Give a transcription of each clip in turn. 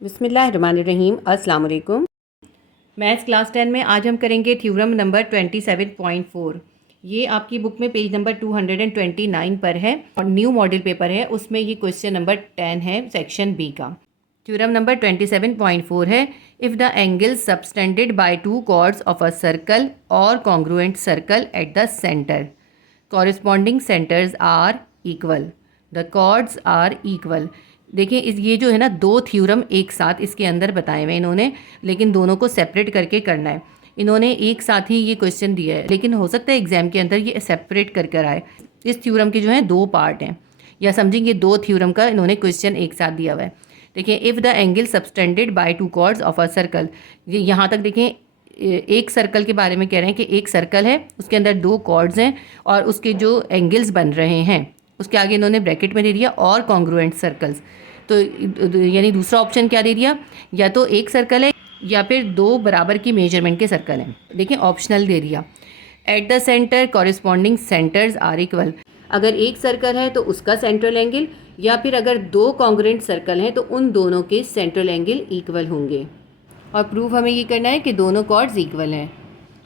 बिस्मिल्लाहिर्रहमानिर्रहीम। अस्सलाम वालेकुम। मैथ्स क्लास 10 में आज हम करेंगे थ्योरम नंबर 27.4। ये आपकी बुक में पेज नंबर 229 पर है और न्यू मॉडल पेपर है, उसमें ये क्वेश्चन नंबर 10 है सेक्शन बी का। थ्योरम नंबर 27.4 है, if the angle subtended by two chords of a circle और congruent circle at the centre, corresponding centres are equal, the chords are equal. देखिए ये जो है ना, दो थ्योरम एक साथ इसके अंदर बताए हुए इन्होंने, लेकिन दोनों को सेपरेट करके करना है। इन्होंने एक साथ ही ये क्वेश्चन दिया है, लेकिन हो सकता है एग्जाम के अंदर ये सेपरेट कर कर आए। इस थ्योरम के जो है दो पार्ट हैं, या समझेंगे दो थ्योरम का इन्होंने क्वेश्चन एक साथ दिया हुआ है। देखिए, if the angle subtended by two chords of a circle, ये यहाँ तक देखें एक सर्कल के बारे में कह रहे हैं कि एक सर्कल है, उसके अंदर दो कॉर्ड्स हैं और उसके जो एंगल्स बन रहे हैं, उसके आगे इन्होंने ब्रैकेट में दे दिया और कॉन्ग्रुएंट सर्कल्स। तो यानी दूसरा ऑप्शन क्या दे दिया, या तो एक सर्कल है या फिर दो बराबर की मेजरमेंट के सर्कल हैं। देखिए ऑप्शनल दे दिया। At the centre corresponding centres are equal, अगर एक सर्कल है तो उसका सेंट्रल एंगल, या फिर अगर दो कॉन्ग्रुएंट सर्कल हैं तो उन दोनों के सेंट्रल एंगल इक्वल होंगे। और प्रूफ हमें ये करना है कि दोनों कॉर्ड्स इक्वल हैं,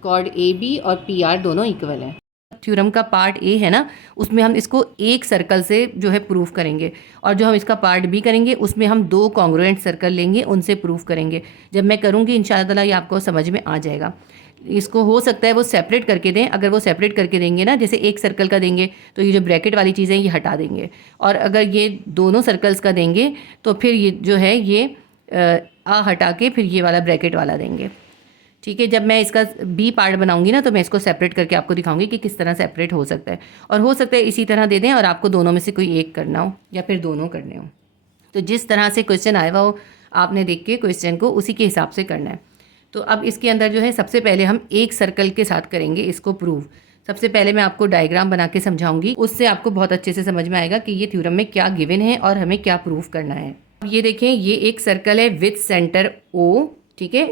कॉर्ड ए बी और पी आर दोनों इक्वल हैं। थ्योरम का पार्ट ए है ना, उसमें हम इसको एक सर्कल से जो है प्रूफ करेंगे, और जो हम इसका पार्ट बी करेंगे उसमें हम दो कॉन्ग्रुएंट सर्कल लेंगे, उनसे प्रूफ करेंगे। जब मैं करूँगी इंशाअल्लाह ताला ये आपको समझ में आ जाएगा। इसको हो सकता है वो सेपरेट करके दें, अगर वो सेपरेट करके देंगे ना, जैसे एक सर्कल का देंगे तो ये जो ब्रैकेट वाली चीज़ें ये हटा देंगे, और अगर ये दोनों सर्कल्स का देंगे तो फिर ये जो है ये आ हटा के फिर ये वाला ब्रैकेट वाला देंगे। ठीक है, जब मैं इसका बी पार्ट बनाऊंगी ना तो मैं इसको सेपरेट करके आपको दिखाऊंगी कि किस तरह सेपरेट हो सकता है, और हो सकता है इसी तरह दे दें और आपको दोनों में से कोई एक करना हो या फिर दोनों करने हो। तो जिस तरह से क्वेश्चन आया हुआ हो आपने देख के क्वेश्चन को उसी के हिसाब से करना है। तो अब इसके अंदर जो है सबसे पहले हम एक सर्कल के साथ करेंगे इसको प्रूव। सबसे पहले मैं आपको डायग्राम बना के समझाऊंगी, उससे आपको बहुत अच्छे से समझ में आएगा कि ये थ्योरम में क्या गिवन है और हमें क्या प्रूव करना है। अब ये देखें, ये एक सर्कल है विथ सेंटर ओ। ठीक है,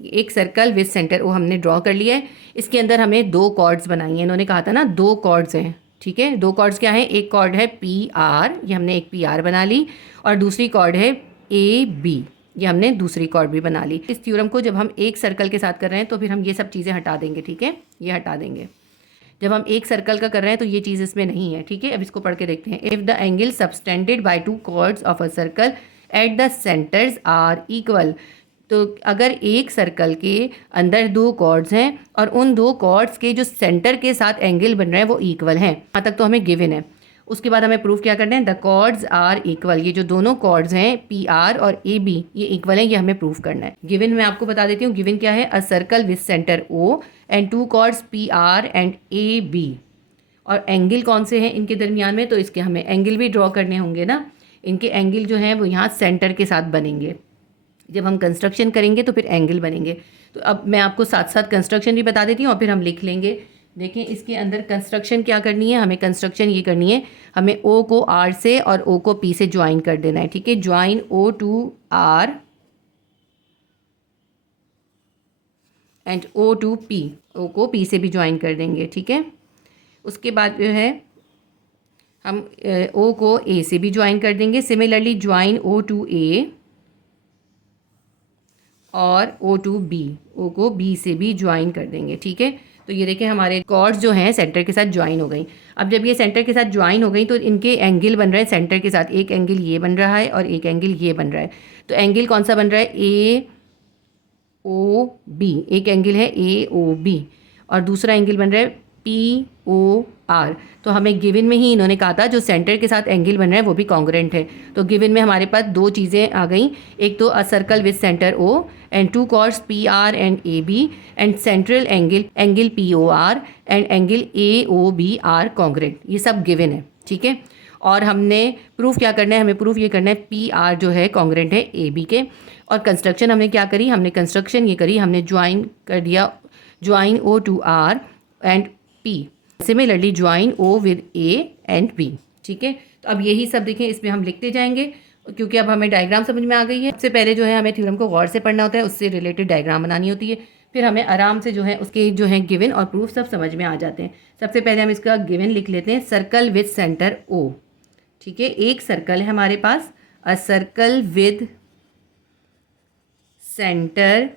एक सर्कल विथ सेंटर ओ हमने ड्रॉ कर लिया है। इसके अंदर हमें दो कॉर्ड्स बनाई हैं, इन्होंने कहा था ना दो कॉर्ड्स हैं। ठीक है, दो कॉर्ड्स क्या हैं, एक कॉर्ड है पी आर, ये हमने एक पी आर बना ली, और दूसरी कॉर्ड है ए बी, ये हमने दूसरी कॉर्ड भी बना ली। इस थ्योरम को जब हम एक सर्कल के साथ कर रहे हैं तो फिर हम ये सब चीज़ें हटा देंगे। ठीक है, ये हटा देंगे। जब हम एक सर्कल का कर रहे हैं तो ये चीज़ इसमें नहीं है। ठीक है, अब इसको पढ़ के देखते हैं। If the angle subtended by two chords of a circle at the centres are equal, तो अगर एक सर्कल के अंदर दो कॉर्ड्स हैं और उन दो कॉर्ड्स के जो सेंटर के साथ एंगल बन रहे हैं वो इक्वल हैं, यहाँ तक तो हमें गिवन है। उसके बाद हमें प्रूफ क्या करना है, द कॉर्ड्स आर इक्वल, ये जो दोनों कॉर्ड्स हैं पी आर और ए बी ये इक्वल हैं, ये हमें प्रूफ करना है। गिवन मैं आपको बता देती हूँ, गिवन क्या है, a circle with centre O and two chords P R and A B, और एंगल कौन से हैं इनके दरमियान में, तो इसके हमें एंगल भी ड्रॉ करने होंगे ना। इनके एंगल जो हैं वो यहाँ सेंटर के साथ बनेंगे, जब हम कंस्ट्रक्शन करेंगे तो फिर एंगल बनेंगे। तो अब मैं आपको साथ साथ कंस्ट्रक्शन भी बता देती हूँ और फिर हम लिख लेंगे। देखें इसके अंदर कंस्ट्रक्शन क्या करनी है, हमें कंस्ट्रक्शन ये करनी है, हमें ओ को आर से और ओ को पी से ज्वाइन कर देना है। ठीक है, join O to R and O to P, O को पी से भी ज्वाइन कर देंगे। ठीक है, उसके बाद जो है हम ओ को ए से भी ज्वाइन कर देंगे। सिमिलरली ज्वाइन ओ टू ए और ओ टू बी, ओ को बी से भी ज्वाइन कर देंगे। ठीक है, तो ये देखें हमारे कॉर्ड्स जो हैं सेंटर के साथ ज्वाइन हो गई। अब जब ये सेंटर के साथ ज्वाइन हो गई तो इनके एंगल बन रहे हैं सेंटर के साथ, एक एंगल ये बन रहा है और एक एंगल ये बन रहा है। तो एंगल कौन सा बन रहा है, ए ओ बी, एक एंगल है ए ओ बी, और दूसरा एंगल बन रहा है पी ओ आर। तो हमें गिवन में ही इन्होंने कहा था जो सेंटर के साथ एंगल बन रहा है वो भी कॉन्ग्रुएंट है। तो गिवन में हमारे पास दो चीज़ें आ गई, एक तो a circle with centre O and two chords P R and A B and central angle P O R and angle A O B are congruent, ये सब गिवन है। ठीक है, और हमने प्रूफ क्या करना है, हमें प्रूफ ये करना है पी आर जो है कॉन्ग्रुएंट है ए बी के। और कंस्ट्रक्शन हमने क्या करी, हमने कंस्ट्रक्शन ये करी, हमने ज्वाइन कर दिया, join O to R and P, similarly join O with A and B. ठीक है, तो अब यही सब देखें इसमें हम लिखते जाएंगे, क्योंकि अब हमें डायग्राम समझ में आ गई है। सबसे पहले जो है हमें थ्योरम को गौर से पढ़ना होता है, उससे रिलेटेड डायग्राम बनानी होती है, फिर हमें आराम से जो है उसके जो है गिवन और प्रूफ सब समझ में आ जाते हैं। सबसे पहले हम इसका गिवन लिख लेते हैं, सर्कल विथ सेंटर ओ। ठीक है, एक सर्कल है हमारे पास, a circle with centre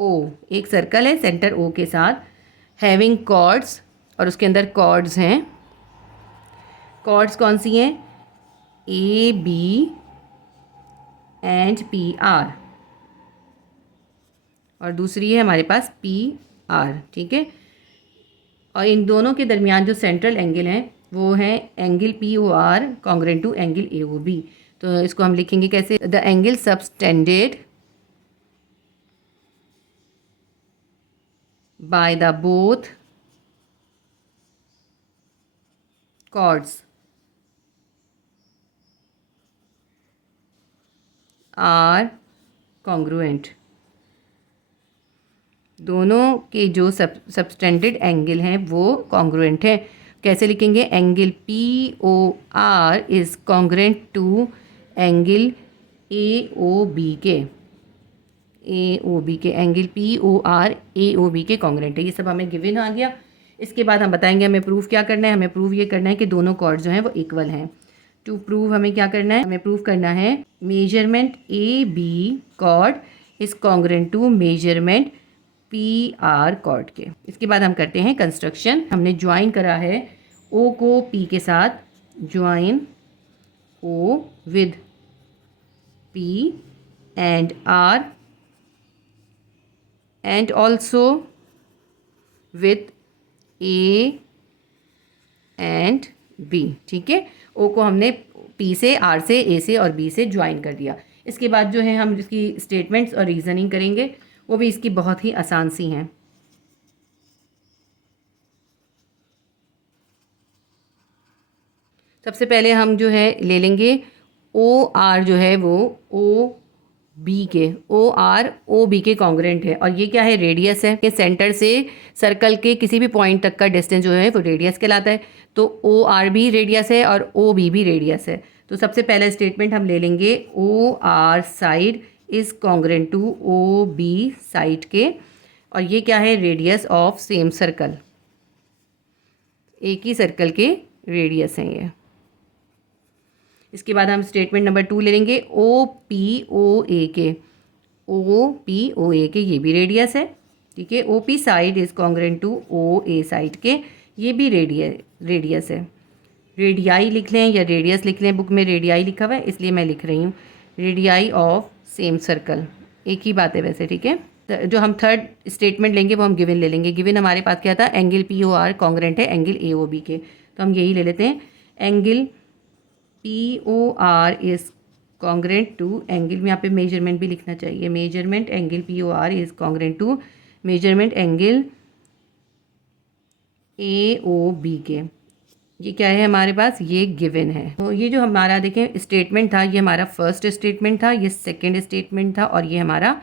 O, एक सर्कल है सेंटर ओ के साथ, हैविंग कॉर्ड्स, और उसके अंदर कॉर्ड्स हैं। कॉर्ड्स कौन सी हैं? A B and P R, और दूसरी है हमारे पास पी आर, ठीक है। और इन दोनों के दरमियान जो सेंट्रल एंगल है वो है angle P O R congruent to angle A O B. तो इसको हम लिखेंगे कैसे? The angle subtended by the both chords are congruent। दोनों के जो सबटेंडेड एंगल हैं वो कॉन्ग्रुएंट है। कैसे लिखेंगे? Angle P O R is congruent to angle A O B के, angle P O R A O B के कॉन्ग्रुएंट है। ये सब हमें गिवन आ गया। इसके बाद हम बताएंगे हमें प्रूफ क्या करना है। हमें प्रूफ ये करना है कि दोनों कॉर्ड जो हैं वो इक्वल हैं। टू प्रूव हमें क्या करना है? हमें प्रूव करना है measurement A B chord is congruent to measurement P R chord के। इसके बाद हम करते हैं कंस्ट्रक्शन। हमने ज्वाइन करा है ओ को पी के साथ, join O with P and R and also with A and B, ठीक है। ओ को हमने पी से, आर से, ए से और बी से ज्वाइन कर दिया। इसके बाद जो है हम इसकी स्टेटमेंट्स और रीजनिंग करेंगे, वो भी इसकी बहुत ही आसान सी हैं। सबसे पहले हम जो है ले लेंगे ओ आर जो है वो ओ बी के, ओ आर ओ बी के कॉन्ग्रुएंट है। और ये क्या है? रेडियस है। सेंटर से सर्कल के किसी भी पॉइंट तक का डिस्टेंस जो है वो रेडियस कहलाता है। तो ओ आर भी रेडियस है और ओ बी भी रेडियस है। तो सबसे पहला स्टेटमेंट हम ले लेंगे O R side is congruent to O B side के। और ये क्या है? रेडियस ऑफ सेम सर्कल, एक ही सर्कल के रेडियस हैं ये। इसके बाद हम स्टेटमेंट नंबर 2 ले लेंगे ओ पी ओ ए के, ओ पी ओ ए के, ये भी रेडियस है, ठीक है। O P side is congruent to O A side के, ये भी रेडियस है। रेडियाई लिख लें या रेडियस लिख लें, बुक में रेडियाई लिखा हुआ है इसलिए मैं लिख रही हूँ रेडियाई ऑफ सेम सर्कल, एक ही बात है वैसे, ठीक है। तो जो हम थर्ड स्टेटमेंट लेंगे वो हम गिवन ले लेंगे। गिवन हमारे पास क्या था? Angle P O R congruent है एंगल ए ओ बी के, तो हम यही ले लेते हैं। Angle P O R is congruent to angle में, यहाँ पे मेजरमेंट भी लिखना चाहिए, measurement angle P O R is congruent to measurement angle A O B के। ये क्या है हमारे पास? ये गिवन है। तो ये जो हमारा देखें स्टेटमेंट था, ये हमारा फर्स्ट स्टेटमेंट था, ये सेकंड स्टेटमेंट था और ये हमारा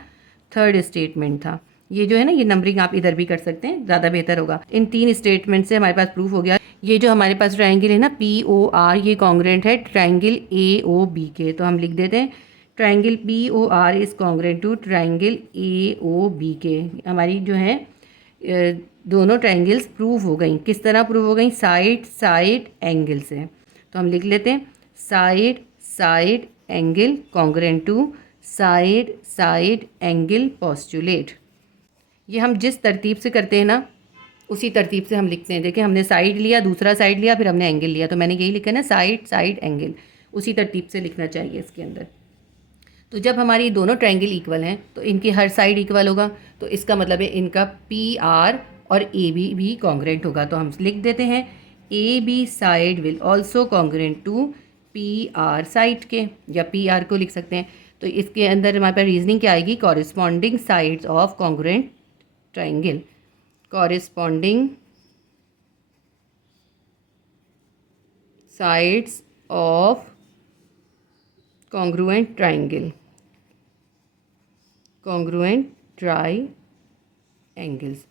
थर्ड स्टेटमेंट था। ये जो है ना, ये नंबरिंग आप इधर भी कर सकते हैं, ज़्यादा बेहतर होगा। इन 3 स्टेटमेंट से हमारे पास प्रूफ हो गया। ये जो हमारे पास ट्रायंगल है ना पी ओ आर, ये कॉन्ग्रुएंट है ट्रायंगल ए ओ बी के। तो हम लिख देते हैं triangle P O R is congruent to triangle A O B के। हमारी जो है दोनों ट्रायंगल्स प्रूव हो गई। किस तरह प्रूव हो गई? साइड साइड एंगल से। तो हम लिख लेते हैं side side angle congruent to side side angle postulate. ये हम जिस तरतीब से करते हैं ना उसी तरतीब से हम लिखते हैं। देखिए हमने साइड लिया, दूसरा साइड लिया, फिर हमने एंगल लिया, तो मैंने यही लिखा ना साइड साइड एंगल, उसी तरतीब से लिखना चाहिए इसके अंदर। तो जब हमारी दोनों ट्रायंगल इक्वल हैं तो इनकी हर साइड इक्वल होगा, तो इसका मतलब है इनका पी आर और ए बी भी कॉन्ग्रुएंट होगा। तो हम लिख देते हैं A B side will also congruent to P R side के, या पी आर को लिख सकते हैं। तो इसके अंदर हमारे पास रीजनिंग क्या आएगी? Corresponding sides of congruent triangle, corresponding sides of congruent triangle, congruent try angles.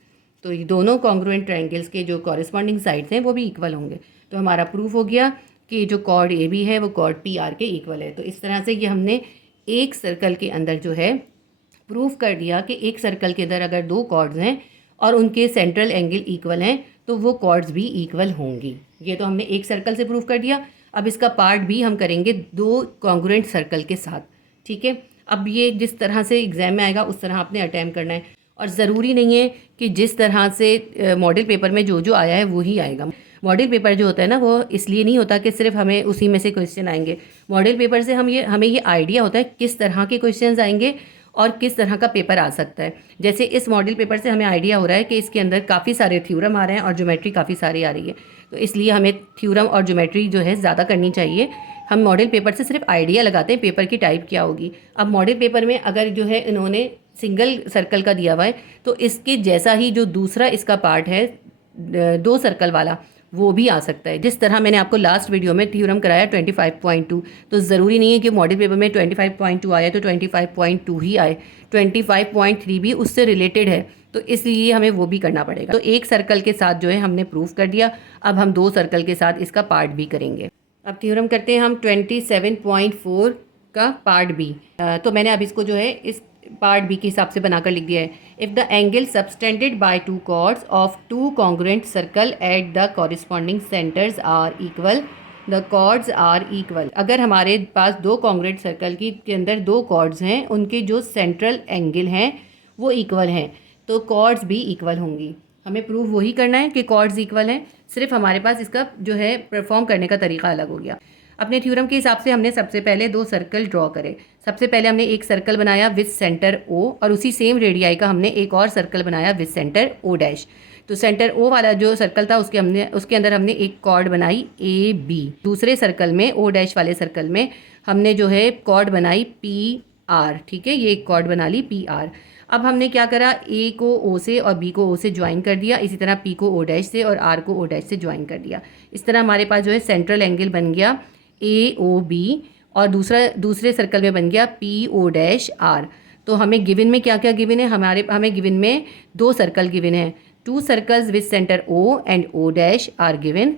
तो ये दोनों कॉन्ग्रुएंट ट्रायंगल्स के जो कॉरेस्पॉन्डिंग साइड्स हैं वो भी इक्वल होंगे। तो हमारा प्रूफ हो गया कि जो कॉर्ड ए बी है वो कॉर्ड पी आर के इक्वल है। तो इस तरह से ये हमने एक सर्कल के अंदर जो है प्रूफ कर दिया कि एक सर्कल के अंदर अगर 2 कॉर्ड्स हैं और उनके सेंट्रल एंगल इक्वल हैं तो वो कॉर्ड्स भी इक्वल होंगी। ये तो हमने एक सर्कल से प्रूफ कर दिया। अब इसका पार्ट भी हम करेंगे 2 कॉन्ग्रुएंट सर्कल के साथ, ठीक है। अब ये जिस तरह से एग्ज़ाम में आएगा उस तरह आपने अटैम्प्ट करना है, और ज़रूरी नहीं है कि जिस तरह से मॉडल पेपर में जो जो आया है वो ही आएगा। मॉडल पेपर जो होता है ना, वो इसलिए नहीं होता कि सिर्फ हमें उसी में से क्वेश्चन आएंगे। मॉडल पेपर से हमें ये आइडिया होता है किस तरह के क्वेश्चंस आएंगे और किस तरह का पेपर आ सकता है। जैसे इस मॉडल पेपर से हमें आइडिया हो रहा है कि इसके अंदर काफ़ी सारे थ्योरम आ रहे हैं और ज्योमेट्री काफ़ी सारी आ रही है, तो इसलिए हमें थ्योरम और ज्योमेट्री जो है ज़्यादा करनी चाहिए। हम मॉडल पेपर से सिर्फ आइडिया लगाते हैं पेपर की टाइप क्या होगी। अब मॉडल पेपर में अगर जो है इन्होंने सिंगल सर्कल का दिया हुआ है, तो इसके जैसा ही जो दूसरा इसका पार्ट है 2 सर्कल वाला, वो भी आ सकता है। जिस तरह मैंने आपको लास्ट वीडियो में थ्योरम कराया 25.2, तो ज़रूरी नहीं है कि मॉडल पेपर में 25.2 आया तो 25.2 ही आए, 25.3 भी उससे रिलेटेड है, तो इसलिए हमें वो भी करना पड़ेगा। तो एक सर्कल के साथ जो है हमने प्रूफ कर दिया, अब हम 2 सर्कल के साथ इसका पार्ट भी करेंगे। अब थ्योरम करते हैं हम 27.4 का पार्ट बी। तो मैंने अब इसको जो है इस पार्ट बी के हिसाब से बनाकर लिख दिया है। If the angle subtended by 2 chords of 2 congruent circle at the corresponding centres are equal, the chords are equal. अगर हमारे पास 2 कॉन्ग्रुएंट सर्कल के अंदर 2 कॉर्ड्स हैं, उनके जो सेंट्रल एंगल हैं वो इक्वल हैं, तो कॉर्ड्स भी इक्वल होंगी। हमें प्रूव वही करना है कि कॉर्ड्स इक्वल हैं, सिर्फ हमारे पास इसका जो है परफॉर्म करने का तरीका अलग हो गया। अपने थ्योरम के हिसाब से हमने सबसे पहले 2 सर्कल ड्रॉ करे। सबसे पहले हमने एक सर्कल बनाया विद सेंटर ओ, और उसी सेम रेडियाई का हमने एक और सर्कल बनाया विद सेंटर ओ डैश। तो सेंटर ओ वाला जो सर्कल था उसके अंदर हमने एक कॉर्ड बनाई ए बी। दूसरे सर्कल में ओ डैश वाले सर्कल में हमने जो है कॉर्ड बनाई पी आर। ठीक है, ये एक कॉर्ड बना ली पी आर। अब हमने क्या करा, ए को ओ से और बी को ओ से ज्वाइन कर दिया, इसी तरह पी को ओ डैश से और आर को ओ डैश से ज्वाइन कर दिया। इस तरह हमारे पास जो है सेंट्रल एंगल बन गया ए ओ बी, और दूसरे सर्कल में बन गया पी ओ डैश आर। तो हमें गिवन में क्या क्या गिवन है, हमें गिवन में 2 सर्कल गिवन है। 2 circles with centre O and O dash are given,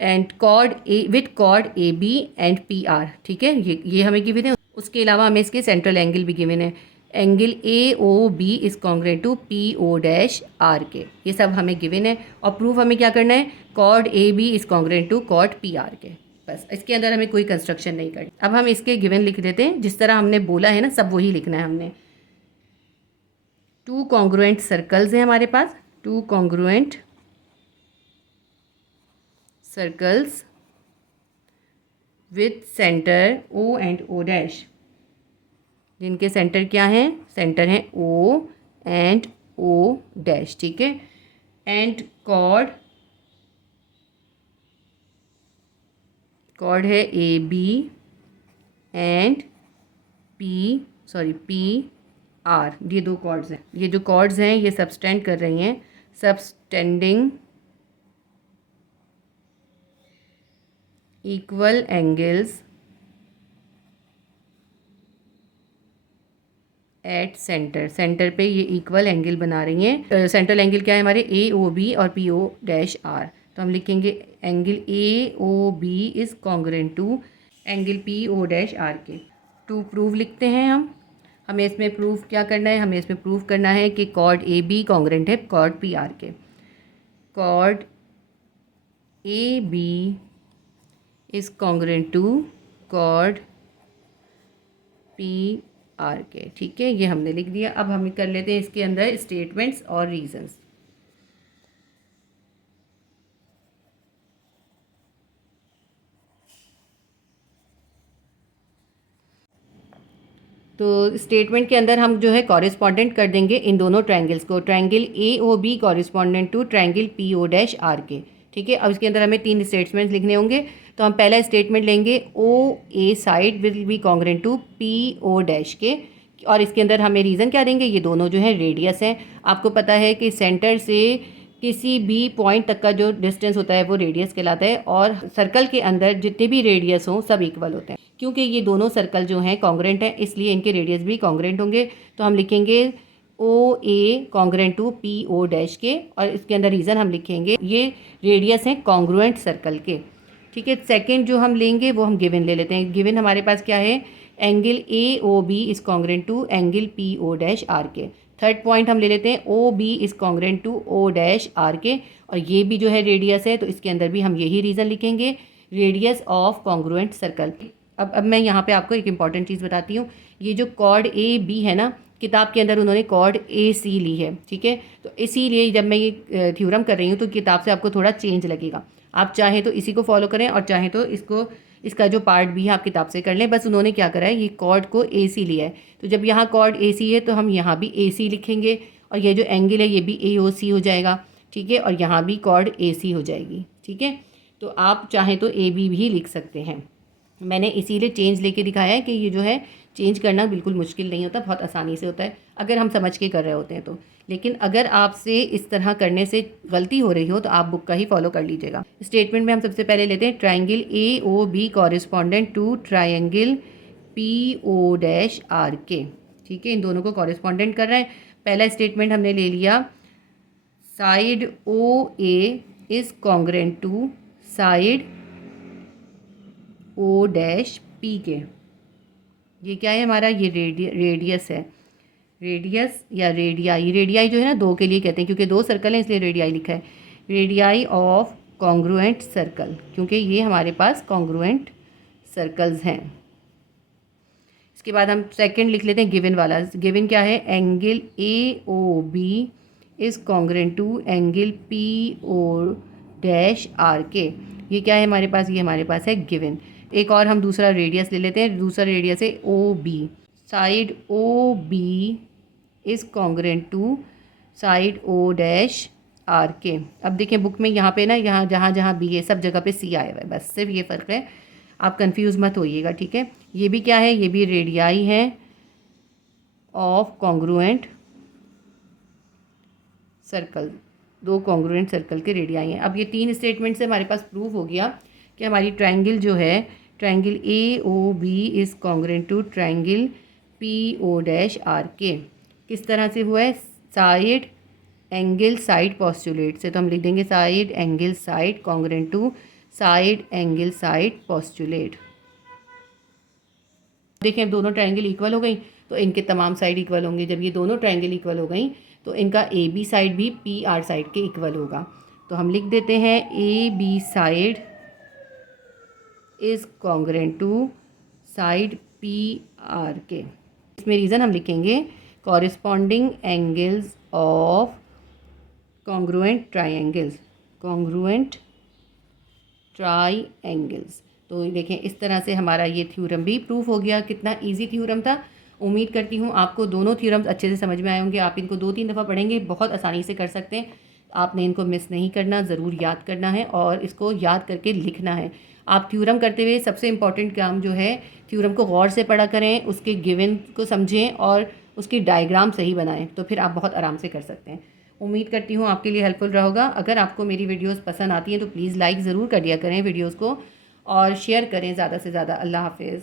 and chord A with chord A B and P R. ठीक है, ये हमें गिवन है। उसके अलावा हमें इसके सेंट्रल एंगल भी गिवन है। Angle A O B is congruent to P O dash R के, ये सब हमें गिवन है। और प्रूफ हमें क्या करना है, chord A B is congruent to chord P R के। बस, इसके अंदर हमें कोई कंस्ट्रक्शन नहीं करनी। अब हम इसके गिवन लिख देते हैं, जिस तरह हमने बोला है ना सब वही लिखना है हमने। 2 कॉन्ग्रुएंट सर्कल्स हैं हमारे पास, 2 congruent circles with centre O and O dash, जिनके सेंटर क्या हैं, सेंटर हैं ओ एंड ओ डैश। ठीक है, एंड कॉर्ड है A B and P R. ये 2 कॉर्ड्स हैं। ये जो कॉर्ड्स हैं ये सबस्टेंड कर रही हैं, सबस्टेंडिंग इक्वल एंगल्स एट सेंटर पे ये इक्वल एंगल बना रही हैं। सेंट्रल एंगल क्या है हमारे, ए ओ बी और पी ओ डैश आर। तो हम लिखेंगे angle A O B is congruent to angle P O dash R के। टू प्रूव लिखते हैं हम। हमें इसमें प्रूफ क्या करना है, हमें इसमें प्रूफ करना है कि कॉर्ड ए बी कॉन्ग्रुएंट है कॉर्ड पी आर के। Chord A B is congruent to chord P R के। ठीक है, ये हमने लिख दिया। अब हम कर लेते हैं इसके अंदर स्टेटमेंट्स और रीजंस। तो स्टेटमेंट के अंदर हम जो है कॉरेस्पॉन्डेंट कर देंगे इन दोनों ट्रायंगल्स को। Triangle A O B correspondent to triangle P O dash R के। ठीक है, अब इसके अंदर हमें 3 स्टेटमेंट्स लिखने होंगे। तो हम पहला स्टेटमेंट लेंगे O A side will be congruent to P O dash K, और इसके अंदर हमें रीज़न क्या देंगे, ये दोनों जो है रेडियस हैं। आपको पता है कि सेंटर से किसी भी पॉइंट तक का जो डिस्टेंस होता है वो रेडियस कहलाता है, और सर्कल के अंदर जितने भी रेडियस हों सब इक्वल होते हैं। क्योंकि ये दोनों सर्कल जो हैं कॉन्ग्रुएंट हैं, इसलिए इनके रेडियस भी कॉन्ग्रुएंट होंगे। तो हम लिखेंगे O A congruent to P O dash K, और इसके अंदर रीज़न हम लिखेंगे ये रेडियस हैं कॉन्ग्रुएंट सर्कल के। ठीक है, सेकेंड जो हम लेंगे वो हम गिवन ले लेते हैं। गिवन हमारे पास क्या है, angle A O B is congruent to angle P O dash R के। थर्ड पॉइंट हम ले लेते हैं O B is congruent to O dash R के, और ये भी जो है रेडियस है, तो इसके अंदर भी हम यही रीज़न लिखेंगे, रेडियस ऑफ कॉन्ग्रुएंट सर्कल। अब मैं यहाँ पे आपको एक इम्पॉर्टेंट चीज़ बताती हूँ। ये जो कॉर्ड ए बी है ना, किताब के अंदर उन्होंने कॉर्ड ए सी ली है, ठीक है। तो इसीलिए जब मैं ये थ्योरम कर रही हूँ तो किताब से आपको थोड़ा चेंज लगेगा। आप चाहें तो इसी को फॉलो करें और चाहें तो इसका जो पार्ट भी है आप किताब से कर लें। बस उन्होंने क्या करा है, ये कॉर्ड को ए सी लिया है, तो जब यहाँ कॉर्ड ए सी है तो हम यहाँ भी ए सी लिखेंगे और ये जो एंगल है ये भी ए ओ सी हो जाएगा, ठीक है। और यहाँ भी कॉर्ड ए सी हो जाएगी, ठीक है। तो आप चाहें तो ए बी भी लिख सकते हैं। मैंने इसीलिए चेंज लेके दिखाया है कि ये जो है चेंज करना बिल्कुल मुश्किल नहीं होता, बहुत आसानी से होता है अगर हम समझ के कर रहे होते हैं तो। लेकिन अगर आपसे इस तरह करने से गलती हो रही हो तो आप बुक का ही फॉलो कर लीजिएगा। स्टेटमेंट में हम सबसे पहले लेते हैं triangle A O B correspondent to triangle P O dash R के, ठीक है। इन दोनों को कॉरेस्पॉन्डेंट कर रहा है। पहला स्टेटमेंट हमने ले लिया, side O A is congruent to side O dash P के। ये क्या है हमारा, ये रेडियस है, रेडियस या रेडियाई। रेडियाई जो है ना दो के लिए कहते हैं, क्योंकि दो सर्कल हैं इसलिए रेडियाई लिखा है। रेडियाई ऑफ कॉन्ग्रुएंट सर्कल, क्योंकि ये हमारे पास कॉन्ग्रुएंट सर्कल्स हैं। इसके बाद हम सेकंड लिख लेते हैं गिवन वाला। गिवन क्या है, angle A O B is congruent to angle P O dash R के। ये क्या है हमारे पास, ये हमारे पास है गिवन। एक और हम दूसरा रेडियस ले लेते हैं। दूसरा रेडियस है O B, side O B is congruent to side O dash R के। अब देखें बुक में यहाँ पे ना, यहाँ जहाँ जहाँ बी है सब जगह पे सी आया हुआ है, बस सिर्फ ये फ़र्क है, आप कंफ्यूज मत होइएगा, ठीक है। ये भी क्या है, ये भी रेडियाई है ऑफ कॉन्ग्रुएंट सर्कल, दो कॉन्ग्रुएंट सर्कल के रेडियाई हैं। अब ये तीन स्टेटमेंट से हमारे पास प्रूफ हो गया कि हमारी ट्रायंगल जो है, triangle A O B is congruent to triangle P O dash R के। किस तरह से हुआ है, साइड एंगल साइड पोस्टुलेट से। तो हम लिख देंगे side angle side congruent to side angle side postulate. देखें अब दोनों ट्रायंगल इक्वल हो गई तो इनके तमाम साइड इक्वल होंगे। जब ये दोनों ट्रायंगल इक्वल हो गई तो इनका ए बी साइड भी पी आर साइड के इक्वल होगा। तो हम लिख देते हैं A B side is congruent to side P R के। इसमें रीज़न हम लिखेंगे corresponding angles of congruent triangles, congruent triangles. तो देखें इस तरह से हमारा ये थ्योरम भी प्रूफ हो गया। कितना इजी थ्योरम था। उम्मीद करती हूँ आपको दोनों थ्योरम्स अच्छे से समझ में आए होंगे। आप इनको 2-3 दफ़ा पढ़ेंगे, बहुत आसानी से कर सकते हैं। आपने इनको मिस नहीं करना, ज़रूर याद करना है और इसको याद करके लिखना है। आप थ्योरम करते हुए सबसे इम्पॉर्टेंट काम जो है, थ्योरम को गौर से पढ़ा करें, उसके गिवन को समझें और उसकी डायग्राम सही बनाएं, तो फिर आप बहुत आराम से कर सकते हैं। उम्मीद करती हूँ आपके लिए हेल्पफुल रहा होगा। अगर आपको मेरी वीडियोस पसंद आती हैं तो प्लीज़ लाइक ज़रूर कर दिया करें वीडियोस को और शेयर करें ज़्यादा से ज़्यादा। अल्लाह हाफिज़।